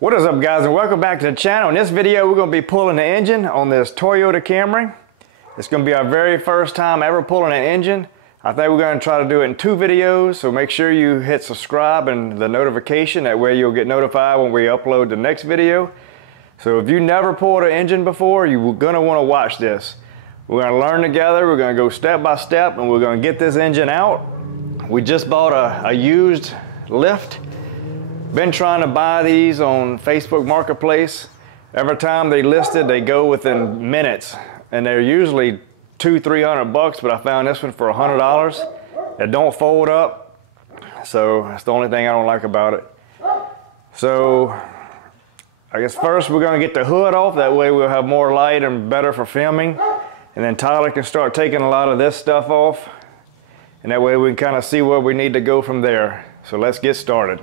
What is up, guys, and welcome back to the channel. In this video we're going to be pulling the engine on this Toyota Camry. It's going to be our very first time ever pulling an engine. I think we're going to try to do it in 2 videos, so make sure you hit subscribe and the notification. That way you'll get notified when we upload the next video. So if you never pulled an engine before, you're going to want to watch this. We're going to learn together, we're going to go step by step, and we're going to get this engine out. We just bought a used lift. Been trying to buy these on Facebook Marketplace. Every time they listed, they go within minutes, and they're usually $200-300 bucks, but I found this one for $100. It don't fold up, so that's the only thing I don't like about it. So I guess first we're going to get the hood off. That way we'll have more light and better for filming, and then Tyler can start taking a lot of this stuff off, and that way we can kind of see where we need to go from there. So let's get started.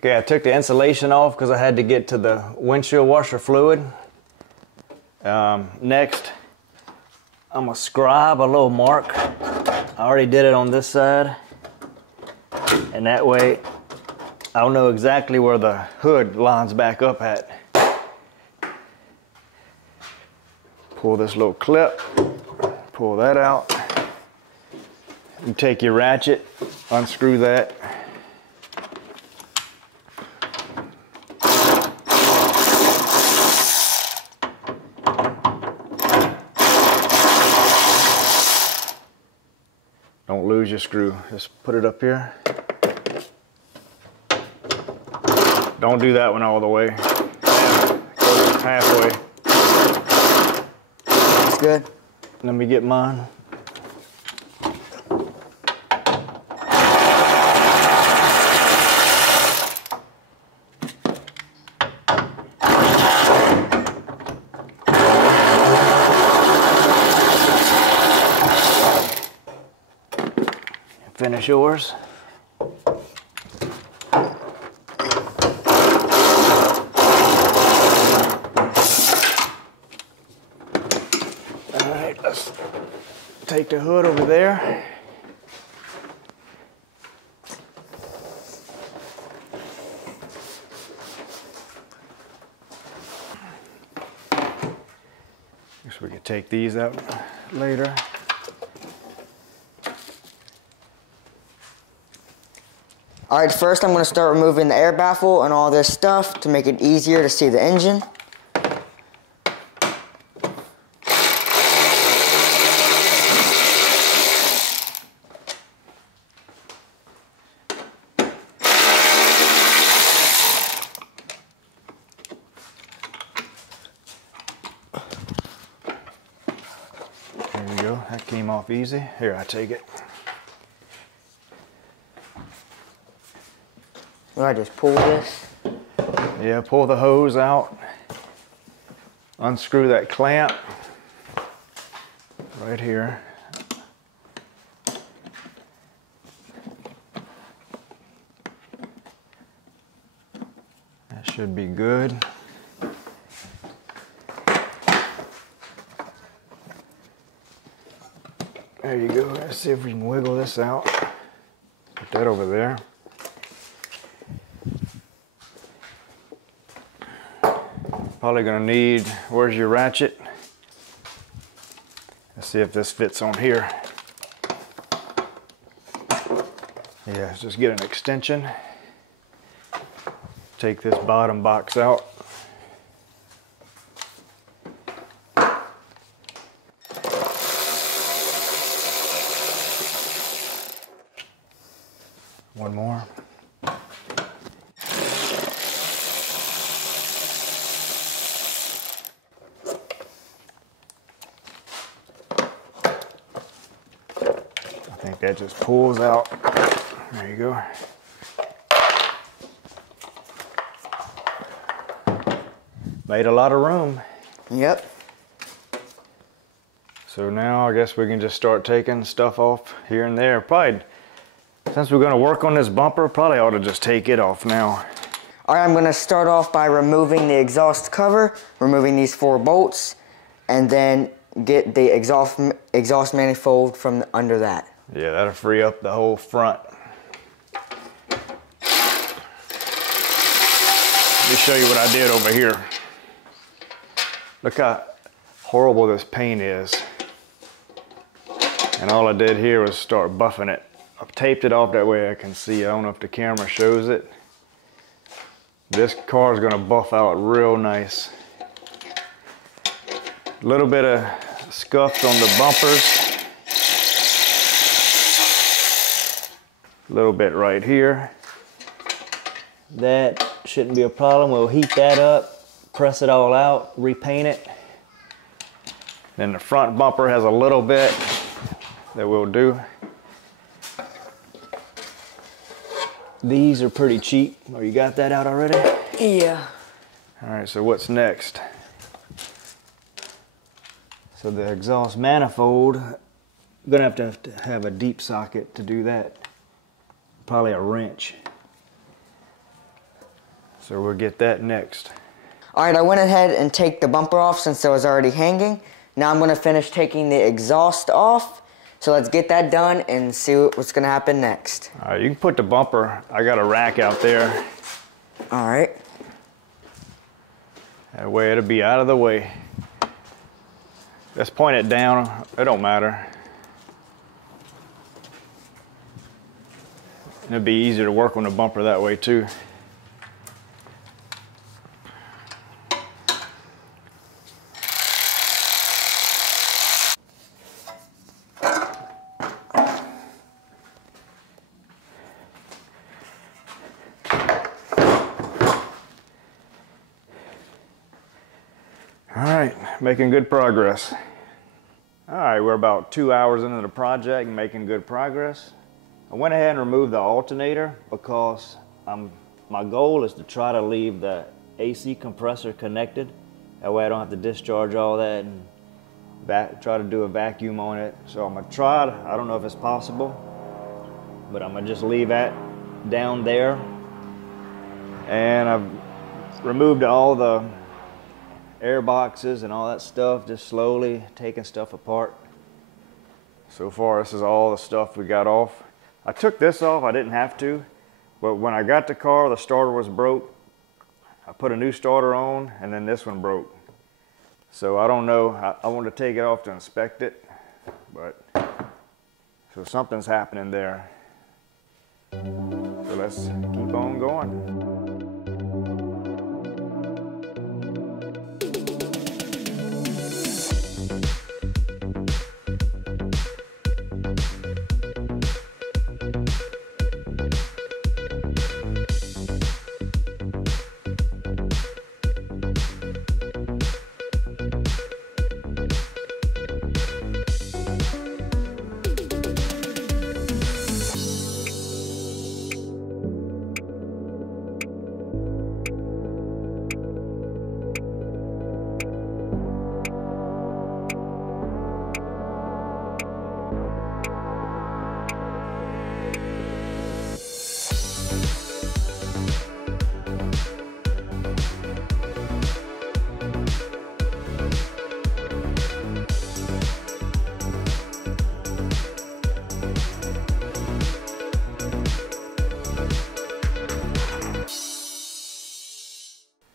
Okay, I took the insulation off because I had to get to the windshield washer fluid. Next, I'm going to scribe a little mark. I already did it on this side. And that way, I'll know exactly where the hood lines back up at. Pull this little clip, pull that out. You take your ratchet, unscrew that. Don't lose your screw. Just put it up here. Don't do that one all the way. Go halfway. That's good. Let me get mine. Finish yours. Alright, let's take the hood over there. Guess we could take these out later. All right, first I'm going to start removing the air baffle and all this stuff to make it easier to see the engine. There we go, that came off easy. Here, I take it. I just pull this. Yeah, pull the hose out. Unscrew that clamp right here. That should be good. There you go. Let's see if we can wiggle this out. Put that over there. Probably gonna need, where's your ratchet? Let's see if this fits on here. Yeah, let's just get an extension. Take this bottom box out. One more. I think that just pulls out. There you go. Made a lot of room. Yep. So now I guess we can just start taking stuff off here and there. Probably, since we're going to work on this bumper, probably ought to just take it off now. All right, I'm going to start off by removing the exhaust cover, removing these 4 bolts, and then get the exhaust manifold from under that. Yeah, that'll free up the whole front. Let me show you what I did over here. Look how horrible this paint is. And all I did here was start buffing it. I've taped it off that way I can see. I don't know if the camera shows it. This car is gonna buff out real nice. A little bit of scuffs on the bumpers. A little bit right here. That shouldn't be a problem. We'll heat that up, press it all out, repaint it. Then the front bumper has a little bit that we'll do. These are pretty cheap. Oh, you got that out already? Yeah. All right, so what's next? So the exhaust manifold, I'm gonna have to have a deep socket to do that. Probably a wrench. So we'll get that next. All right, I went ahead and take the bumper off since it was already hanging. Now I'm gonna finish taking the exhaust off. So let's get that done and see what's gonna happen next. All right, you can put the bumper, I got a rack out there. All right. That way it'll be out of the way. Let's point it down, it don't matter. It'll be easier to work on the bumper that way too. All right, making good progress. All right, we're about 2 hours into the project and making good progress. I went ahead and removed the alternator because my goal is to try to leave the AC compressor connected. That way I don't have to discharge all that and try to do a vacuum on it. So I'm gonna try, I don't know if it's possible, but I'm gonna just leave that down there. And I've removed all the air boxes and all that stuff, just slowly taking stuff apart. So far, this is all the stuff we got off. I took this off, I didn't have to, but when I got the car, the starter was broke. I put a new starter on, and then this one broke. So I don't know, I wanted to take it off to inspect it, but, so something's happening there. So let's keep on going.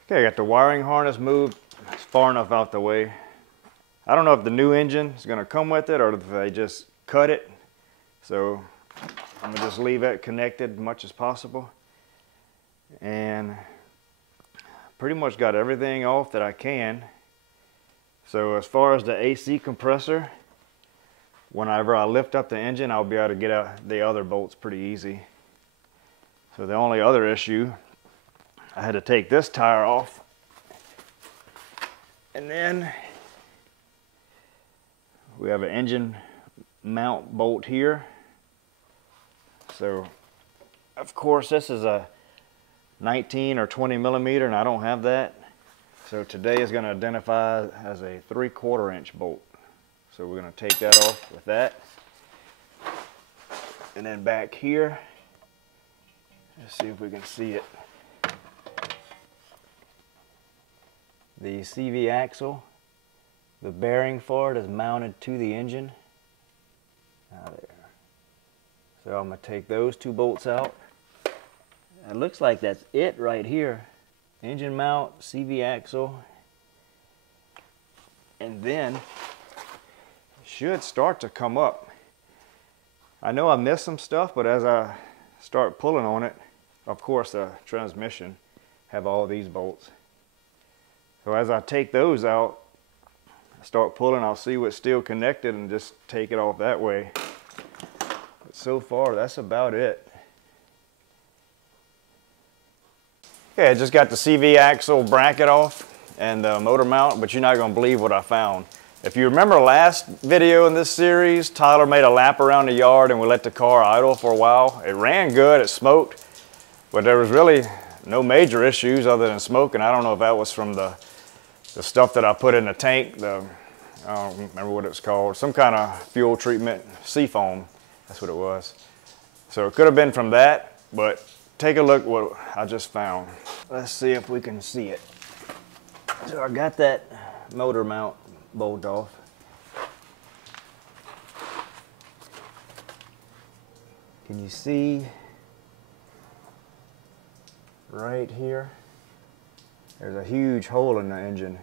Okay, I got the wiring harness moved. It's far enough out the way. I don't know if the new engine is gonna come with it or if they just cut it. So I'm gonna just leave it connected as much as possible. And pretty much got everything off that I can. So as far as the AC compressor, whenever I lift up the engine, I'll be able to get out the other bolts pretty easy. So the only other issue, I had to take this tire off, and then we have an engine mount bolt here. So of course this is a 19 or 20 millimeter and I don't have that. So today is going to identify as a 3/4 inch bolt. So we're going to take that off with that. And then back here, let's see if we can see it. The CV axle, the bearing for it is mounted to the engine. Now there. So I'm going to take those two bolts out. It looks like that's it right here. engine mount, CV axle, and then it should start to come up. I know I missed some stuff, but as I start pulling on it, of course the transmission have all these bolts. So as I take those out, I start pulling, I'll see what's still connected and just take it off that way. But so far, that's about it. Okay, I just got the CV axle bracket off and the motor mount, but you're not gonna believe what I found. If you remember last video in this series, Tyler made a lap around the yard and we let the car idle for a while. It ran good, it smoked, but there was really no major issues other than smoke, and I don't know if that was from the stuff that I put in the tank, I don't remember what it was called, some kind of fuel treatment, seafoam, that's what it was. So it could have been from that, but take a look what I just found. Let's see if we can see it. So I got that motor mount bolt off. Can you see right here? There's a huge hole in the engine.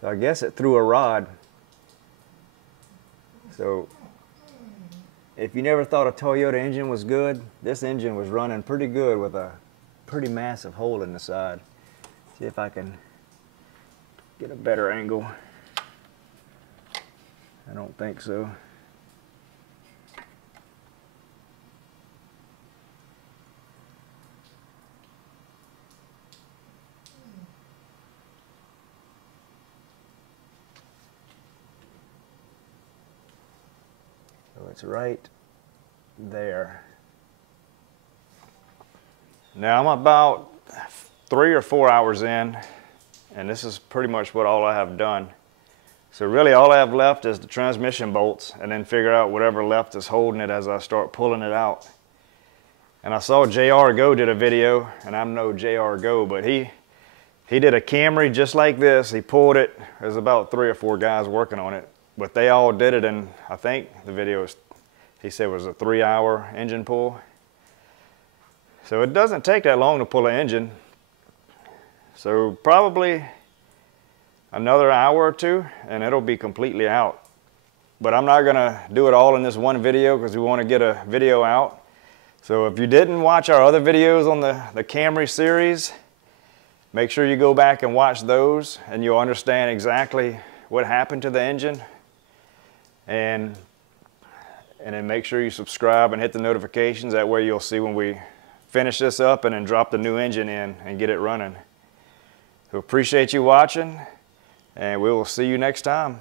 So I guess it threw a rod. So if you never thought a Toyota engine was good, this engine was running pretty good with a pretty massive hole in the side. See if I can get a better angle. I don't think so. So it's right there. Now I'm about 3 or 4 hours in, and this is pretty much what all I have done. So really all I have left is the transmission bolts, and then figure out whatever left is holding it as I start pulling it out. And I saw JRGO did a video, and I'm no JRGO, but he did a Camry just like this. He pulled it. There's about 3 or 4 guys working on it, but they all did it in, I think the video was, he said was a 3-hour engine pull. So it doesn't take that long to pull an engine. So probably another hour or 2 and it'll be completely out. But I'm not gonna do it all in this one video because we want to get a video out. So if you didn't watch our other videos on the Camry series, make sure you go back and watch those and you'll understand exactly what happened to the engine. And then make sure you subscribe and hit the notifications. That way you'll see when we finish this up and then drop the new engine in and get it running. So appreciate you watching, and we will see you next time.